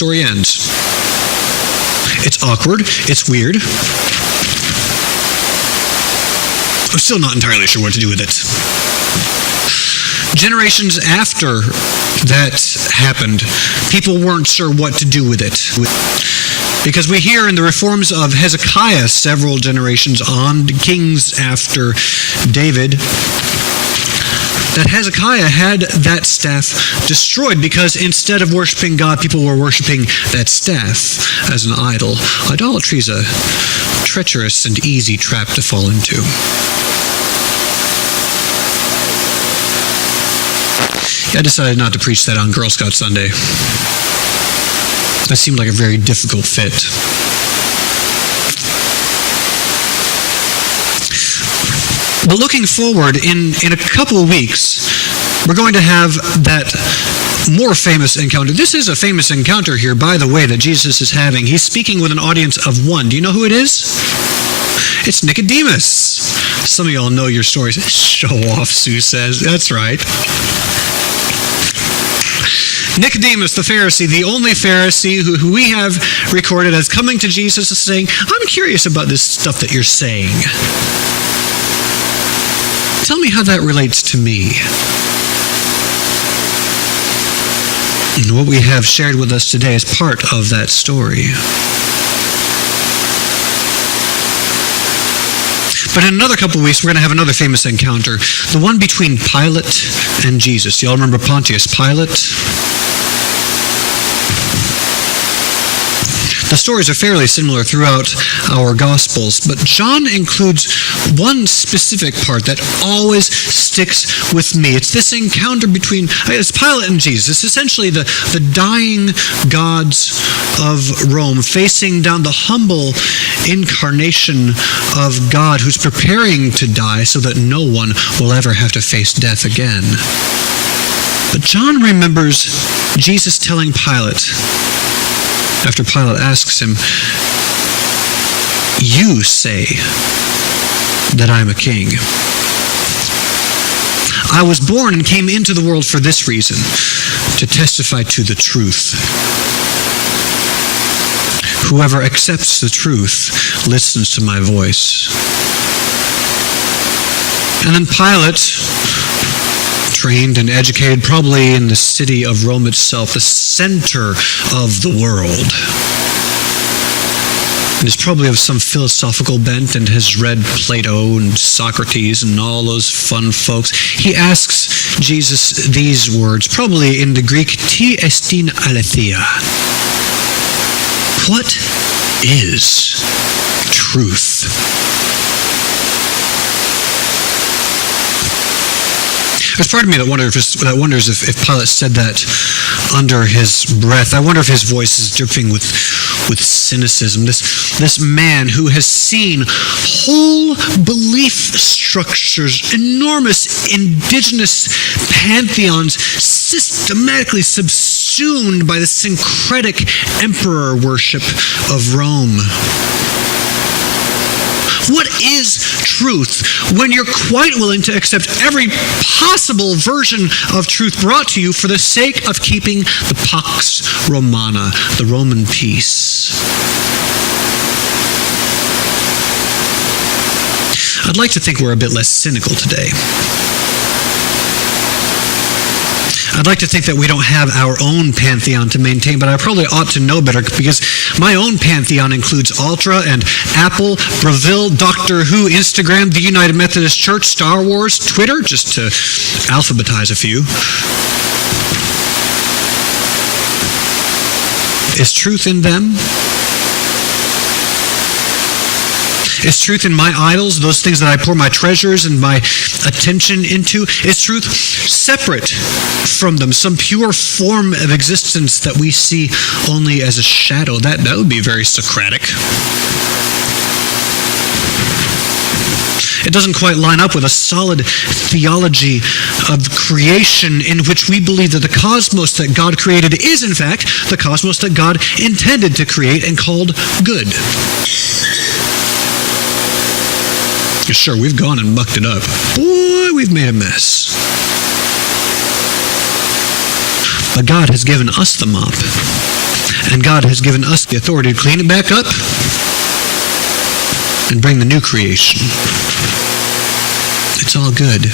story ends. It's awkward. It's weird. I'm still not entirely sure what to do with it. Generations after that happened, people weren't sure what to do with it. Because we hear in the reforms of Hezekiah, several generations on, kings after David, that Hezekiah had that staff destroyed because instead of worshiping God, people were worshiping that staff as an idol. Idolatry is a treacherous and easy trap to fall into. I decided not to preach that on Girl Scout Sunday. That seemed like a very difficult fit. But looking forward, in a couple of weeks, we're going to have that more famous encounter. This is a famous encounter here, by the way, that Jesus is having. He's speaking with an audience of one. Do you know who it is? It's Nicodemus. Some of y'all know your stories. Show off, Sue says. That's right. Nicodemus, the Pharisee, the only Pharisee who we have recorded as coming to Jesus and saying, I'm curious about this stuff that you're saying. Tell me how that relates to me. And what we have shared with us today is part of that story. But in another couple of weeks, we're going to have another famous encounter. The one between Pilate and Jesus. You all remember Pontius Pilate? The stories are fairly similar throughout our Gospels, but John includes one specific part that always sticks with me. It's this encounter between it's Pilate and Jesus. It's essentially the dying gods of Rome facing down the humble incarnation of God who's preparing to die so that no one will ever have to face death again. But John remembers Jesus telling Pilate, after Pilate asks him, you say that I'm a king. I was born and came into the world for this reason, to testify to the truth. Whoever accepts the truth listens to my voice. And then Pilate, trained and educated probably in the city of Rome itself, the center of the world, and is probably of some philosophical bent and has read Plato and Socrates and all those fun folks. He asks Jesus these words, probably in the Greek, "Ti estin aletheia." What is truth? There's part of me that wonders if Pilate said that under his breath. I wonder if his voice is dripping with cynicism. This man who has seen whole belief structures, enormous indigenous pantheons systematically subsumed by the syncretic emperor worship of Rome. What is truth when you're quite willing to accept every possible version of truth brought to you for the sake of keeping the Pax Romana, the Roman peace? I'd like to think we're a bit less cynical today. I'd like to think that we don't have our own pantheon to maintain, but I probably ought to know better because my own pantheon includes Ultra and Apple, Brazil, Doctor Who, Instagram, the United Methodist Church, Star Wars, Twitter, just to alphabetize a few. Is truth in them? Is truth in my idols, those things that I pour my treasures and my attention into? Is truth separate from them, some pure form of existence that we see only as a shadow? That would be very Socratic. It doesn't quite line up with a solid theology of creation in which we believe that the cosmos that God created is, in fact, the cosmos that God intended to create and called good. Sure, we've gone and mucked it up. Boy, we've made a mess. But God has given us the mop. And God has given us the authority to clean it back up and bring the new creation. It's all good.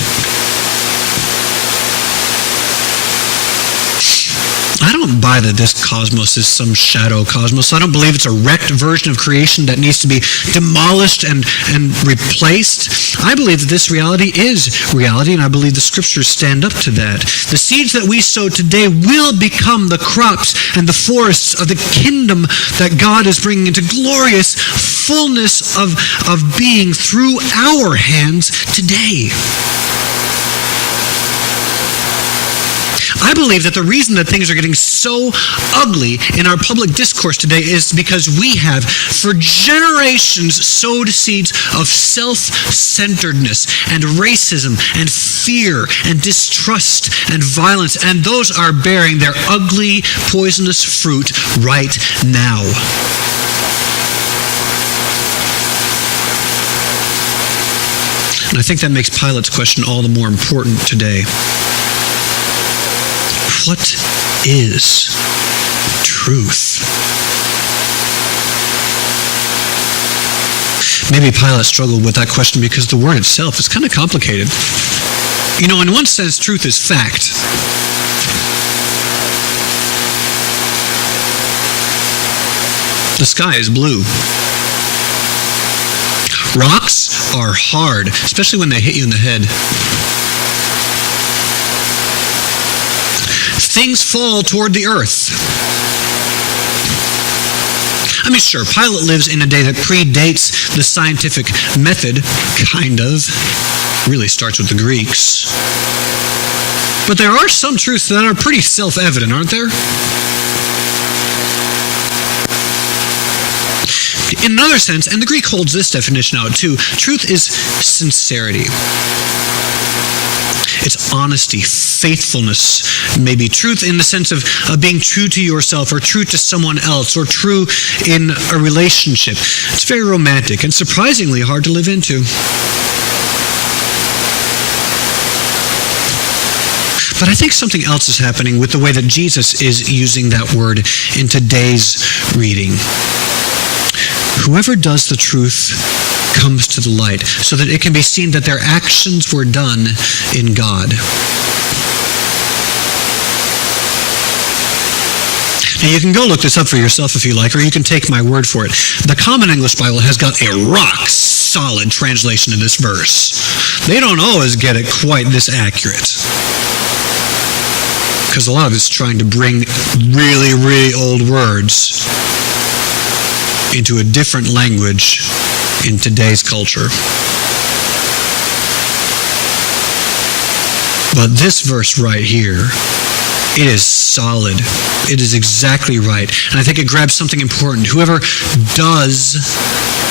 I don't buy that this cosmos is some shadow cosmos. I don't believe it's a wrecked version of creation that needs to be demolished and replaced. I believe that this reality is reality, and I believe the scriptures stand up to that. The seeds that we sow today will become the crops and the forests of the kingdom that God is bringing into glorious fullness of being through our hands today. I believe that the reason that things are getting so ugly in our public discourse today is because we have, for generations, sowed seeds of self-centeredness and racism and fear and distrust and violence, and those are bearing their ugly, poisonous fruit right now. And I think that makes Pilate's question all the more important today. What is truth? Maybe Pilate struggled with that question because the word itself is kind of complicated. You know, in one sense, truth is fact. The sky is blue. Rocks are hard, especially when they hit you in the head. Things fall toward the earth. I mean, sure, Pilate lives in a day that predates the scientific method, kind of. Really starts with the Greeks. But there are some truths that are pretty self-evident, aren't there? In another sense, and the Greek holds this definition out too, truth is sincerity. It's honesty, faithfulness, maybe truth in the sense of being true to yourself or true to someone else or true in a relationship. It's very romantic and surprisingly hard to live into. But I think something else is happening with the way that Jesus is using that word in today's reading. Whoever does the truth comes to the light, so that it can be seen that their actions were done in God. Now, you can go look this up for yourself if you like, or you can take my word for it. The Common English Bible has got a rock-solid translation of this verse. They don't always get it quite this accurate, because a lot of it's trying to bring really, really old words into a different language in today's culture. But this verse right here, it is solid. It is exactly right. And I think it grabs something important. Whoever does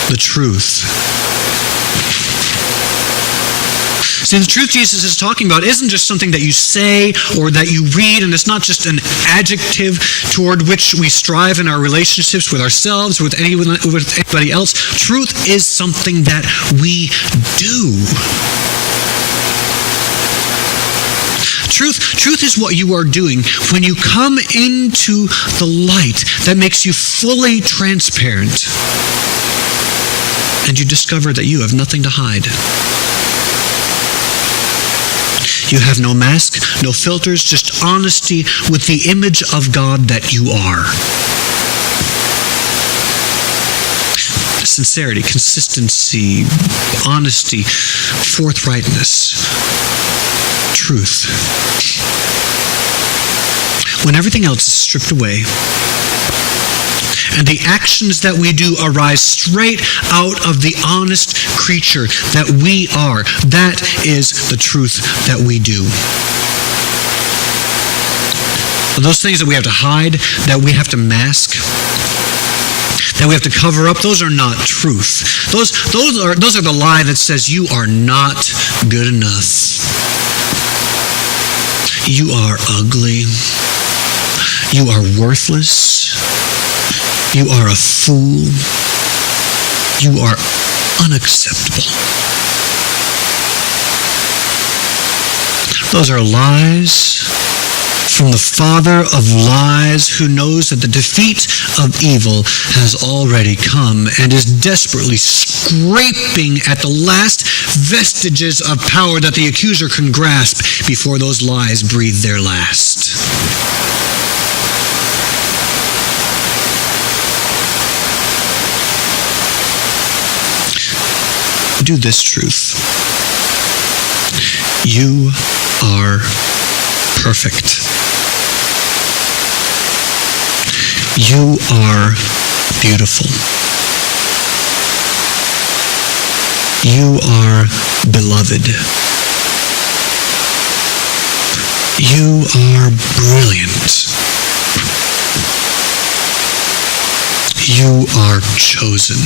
the truth. See, the truth Jesus is talking about isn't just something that you say or that you read, and it's not just an adjective toward which we strive in our relationships with ourselves, with anybody else. Truth is something that we do. Truth is what you are doing when you come into the light that makes you fully transparent and you discover that you have nothing to hide. You have no mask, no filters, just honesty with the image of God that you are. Sincerity, consistency, honesty, forthrightness, truth. When everything else is stripped away, and the actions that we do arise straight out of the honest creature that we are. That is the truth that we do. Those things that we have to hide, that we have to mask, that we have to cover up, those are not truth. Those are the lie that says you are not good enough. You are ugly. You are worthless. You are a fool. You are unacceptable. Those are lies from the father of lies, who knows that the defeat of evil has already come and is desperately scraping at the last vestiges of power that the accuser can grasp before those lies breathe their last. Do this truth. You are perfect. You are beautiful. You are beloved. You are brilliant. You are chosen.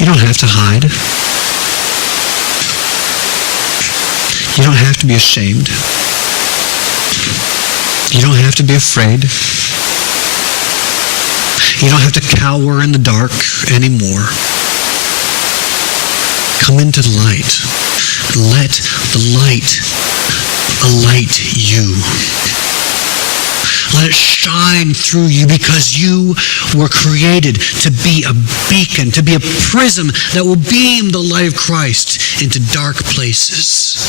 You don't have to hide. You don't have to be ashamed. You don't have to be afraid. You don't have to cower in the dark anymore. Come into the light. Let the light alight you. Let it shine through you, because you were created to be a beacon, to be a prism that will beam the light of Christ into dark places.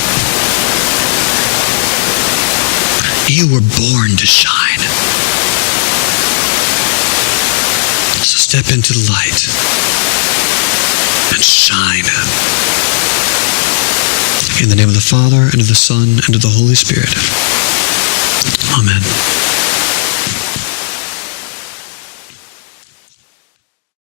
You were born to shine. So step into the light and shine. In the name of the Father, and of the Son, and of the Holy Spirit. Amen.